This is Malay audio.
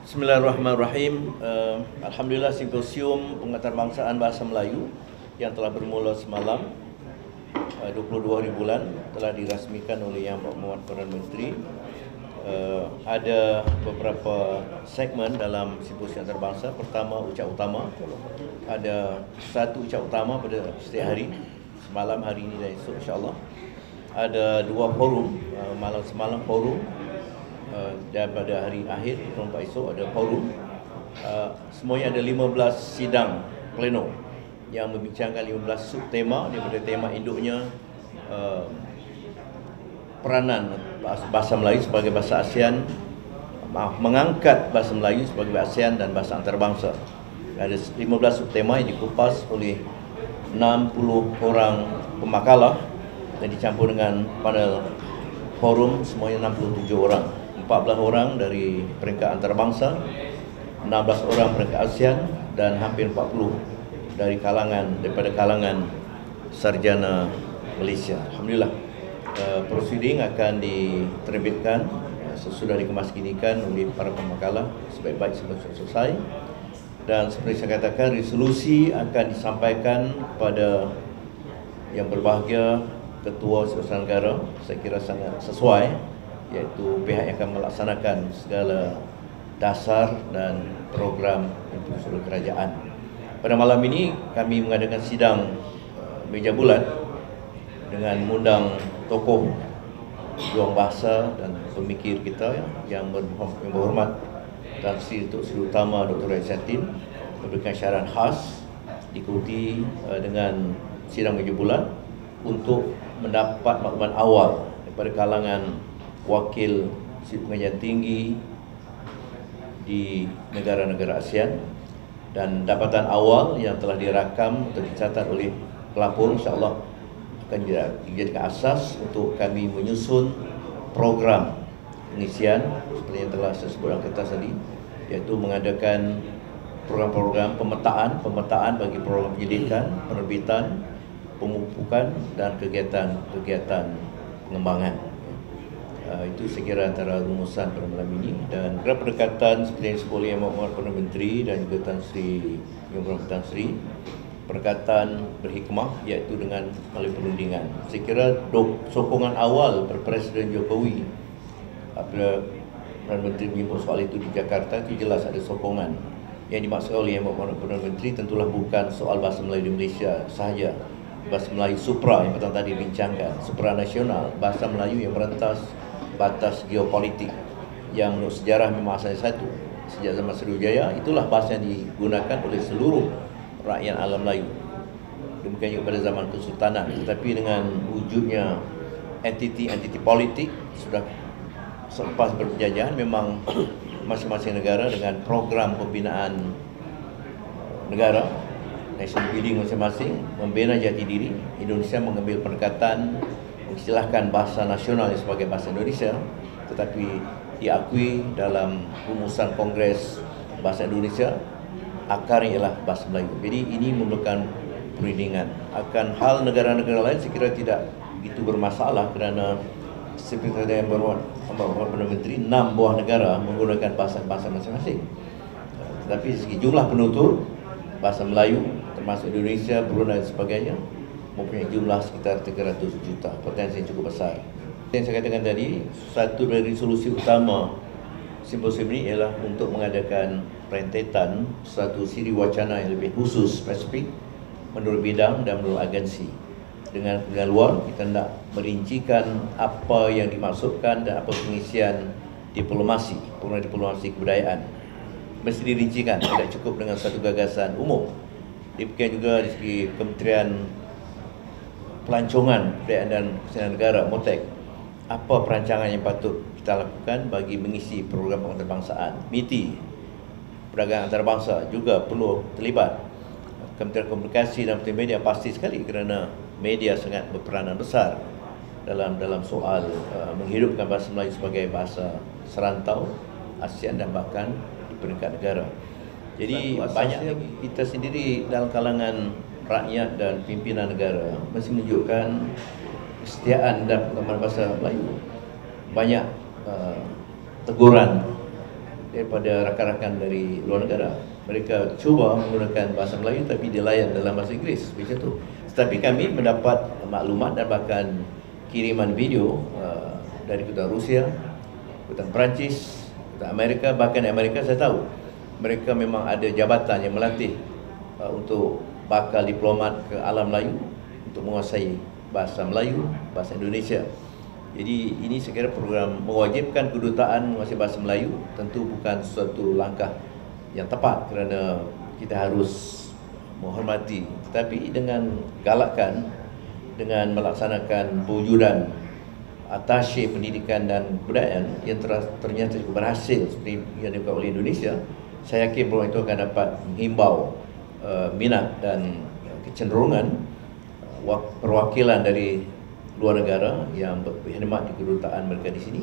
Bismillahirrahmanirrahim. Alhamdulillah, simposium pengantarbangsaan bahasa Melayu yang telah bermula semalam 22 hari bulan telah dirasmikan oleh Yang Berhormat Perdana Menteri. Ada beberapa segmen dalam simposium antarabangsa. Pertama, ucap utama. Ada satu ucap utama pada setiap hari, semalam, hari ini dan esok insya-Allah. Ada dua forum, malam semalam forum, dan pada hari akhir, 24 esok ada forum. Semuanya ada 15 sidang pleno yang membincangkan 15 subtema daripada tema induknya peranan bahasa Melayu sebagai bahasa ASEAN, mengangkat bahasa Melayu sebagai bahasa ASEAN dan bahasa antarabangsa. Ada 15 subtema yang dikupas oleh 60 orang pemakalah dan dicampur dengan panel forum semuanya 67 orang. 14 orang dari peringkat antarabangsa, 16 orang peringkat ASEAN dan hampir 40 daripada kalangan sarjana Malaysia. Alhamdulillah, proceeding akan diterbitkan sesudah dikemaskinikan oleh para pemakalah sebaik-baik sebelum selesai. Dan seperti saya katakan, resolusi akan disampaikan kepada yang berbahagia, Ketua Setiausaha Negara. Saya kira sangat sesuai, iaitu pihak yang akan melaksanakan segala dasar dan program infrastruktur kerajaan. Pada malam ini kami mengadakan sidang meja bulat dengan mengundang tokoh juang bahasa dan pemikir kita yang berhormat Tan Sri Datuk Seri Utama Dr. Raisyatin memberikan syarahan khas, diikuti dengan sidang meja bulat untuk mendapat maklumat awal daripada kalangan wakil pengajian tinggi di negara-negara ASEAN, dan dapatan awal yang telah dirakam atau dicatat oleh pelapor insya-Allah akan dijadikan asas untuk kami menyusun program pengisian seperti yang telah saya sebut dalam kertas tadi, iaitu mengadakan program-program pemetaan bagi program penyidikan, penerbitan, pemupukan dan kegiatan pengembangan. Itu saya kira antara rumusan pada malam ini, dan pendekatan seperti yang disebut oleh Yang Berhormat Perdana Menteri dan juga Yang Berhormat Tan Sri, pendekatan berhikmah iaitu dengan melalui perundingan. Saya kira sokongan awal Presiden Jokowi apabila Perdana Menteri menyebut soal itu di Jakarta, itu jelas ada sokongan. Yang dimaksud oleh Yang Berhormat Perdana Menteri tentulah bukan soal bahasa Melayu di Malaysia sahaja, bahasa Melayu supra yang pertama tadi dibincangkan, supranasional, bahasa Melayu yang merentas batas geopolitik yang menurut sejarah memang asalnya satu. Sejak zaman Sriwijaya, itulah bahasa yang digunakan oleh seluruh rakyat alam Melayu. Demikian juga pada zaman Kesultanan. Tetapi dengan wujudnya entiti politik sudah selepas berpenjajahan, memang masing-masing negara dengan program pembinaan negara, national building masing-masing, membina jati diri. Indonesia mengambil pendekatan mengistilahkan bahasa nasional sebagai bahasa Indonesia, tetapi diakui dalam rumusan Kongres Bahasa Indonesia akarnya ialah bahasa Melayu. Jadi ini memerlukan perundingan. Akan hal negara-negara lain saya kira tidak begitu bermasalah, kerana seperti yang Berhormat Perdana Menteri, 6 buah negara menggunakan bahasa-bahasa masing-masing. Tetapi segi jumlah penutur bahasa Melayu termasuk Indonesia, Brunei dan sebagainya mempunyai jumlah sekitar 300 juta, potensi yang cukup besar. Yang saya katakan tadi, satu dari resolusi utama simposium ini ialah untuk mengadakan rentetan satu siri wacana yang lebih khusus, spesifik menurut bidang dan menurut agensi. Dengan luar, kita hendak merincikan apa yang dimaksudkan dan apa pengisian diplomasi, program diplomasi kebudayaan. Mesti dirincikan, tidak cukup dengan satu gagasan umum. Demikian juga di segi Kementerian Pelancongan Kebudayaan dan Kesenian Negara, MOTEK, apa perancangan yang patut kita lakukan bagi mengisi program antarbangsaan. MITI, perdagangan antarabangsa juga perlu terlibat. Kementerian Komunikasi dan Multimedia pasti sekali, kerana media sangat berperanan besar dalam soal menghidupkan bahasa Melayu sebagai bahasa serantau ASEAN dan bahkan di peringkat negara. Jadi banyak lagi kita sendiri dalam kalangan rakyat dan pimpinan negara masih menunjukkan kesetiaan dan pengamalan bahasa Melayu. Banyak teguran daripada rakan-rakan dari luar negara. Mereka cuba menggunakan bahasa Melayu tapi dilayan dalam bahasa Inggeris, macam tu. Tetapi kami mendapat maklumat dan bahkan kiriman video dari kedutaan Rusia, kedutaan Perancis, kedutaan Amerika, bahkan di Amerika saya tahu mereka memang ada jabatan yang melatih untuk bakal diplomat ke alam Melayu untuk menguasai bahasa Melayu, bahasa Indonesia. Jadi ini saya kira program mewajibkan kedutaan menguasai bahasa Melayu tentu bukan suatu langkah yang tepat kerana kita harus menghormati, tetapi dengan galakkan, dengan melaksanakan pewujudan atasye pendidikan dan kebudayaan yang ternyata cukup berhasil seperti yang dilakukan oleh Indonesia, saya yakin program itu akan dapat menghimbau minat dan kecenderungan perwakilan dari luar negara yang berkhidmat di kedutaan mereka di sini.